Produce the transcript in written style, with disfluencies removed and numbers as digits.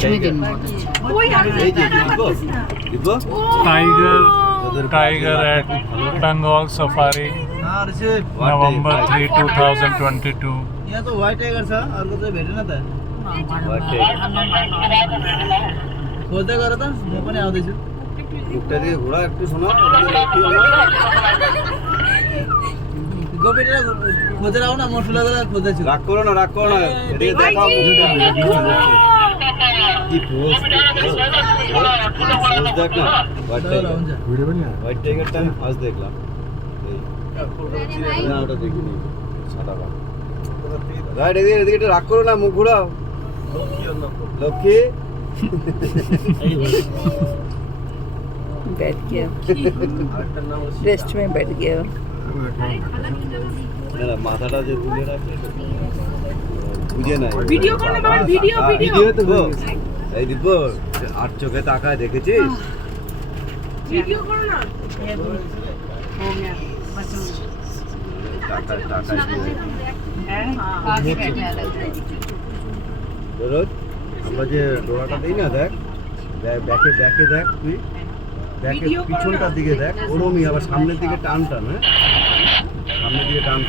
लक्ष्मी दिन बहुत अच्छा। टाइगर एट बंगाल सफारी नवंबर 3, 2022। यहाँ तो व्हाइट टाइगर था और तो भेटे ना था खोजते करो था मैं पनि आउँदैछु मुक्ता दिए घोड़ा একটু শোনা गोपेटा खोजेर आऊ न म ठुलो गएर खोज्दैछु রাগ করো না এদিকে দেখাও মুখটা কি পোস্ট দেখ না হোয়াইট টাইগারটা আমি ফার্স্ট দেখলাম এই না ওটা দেখিনি সাদা বা রাইট এদিকে এটা রাগ করো না মুখ ঘোরাও লক্ষ্মী बैठ गया रेस्ट में बैठ गया। না মাথাটা যে তুলে রাখে বুঝে না ভিডিও করো না বাবা ভিডিও ভিডিও তো এই দিব আর চোখে তাকায় দেখেছিস ভিডিও করো না তাকায় आगे बैठने अलग রোজ আমরা যে ডোরাটা দিই না দেখ ব্যাকে দেখ তুই ব্যাকে পিছনটার দিকে দেখ ওরমই আবার সামনের দিকে টান হ্যাঁ সামনের দিকে টান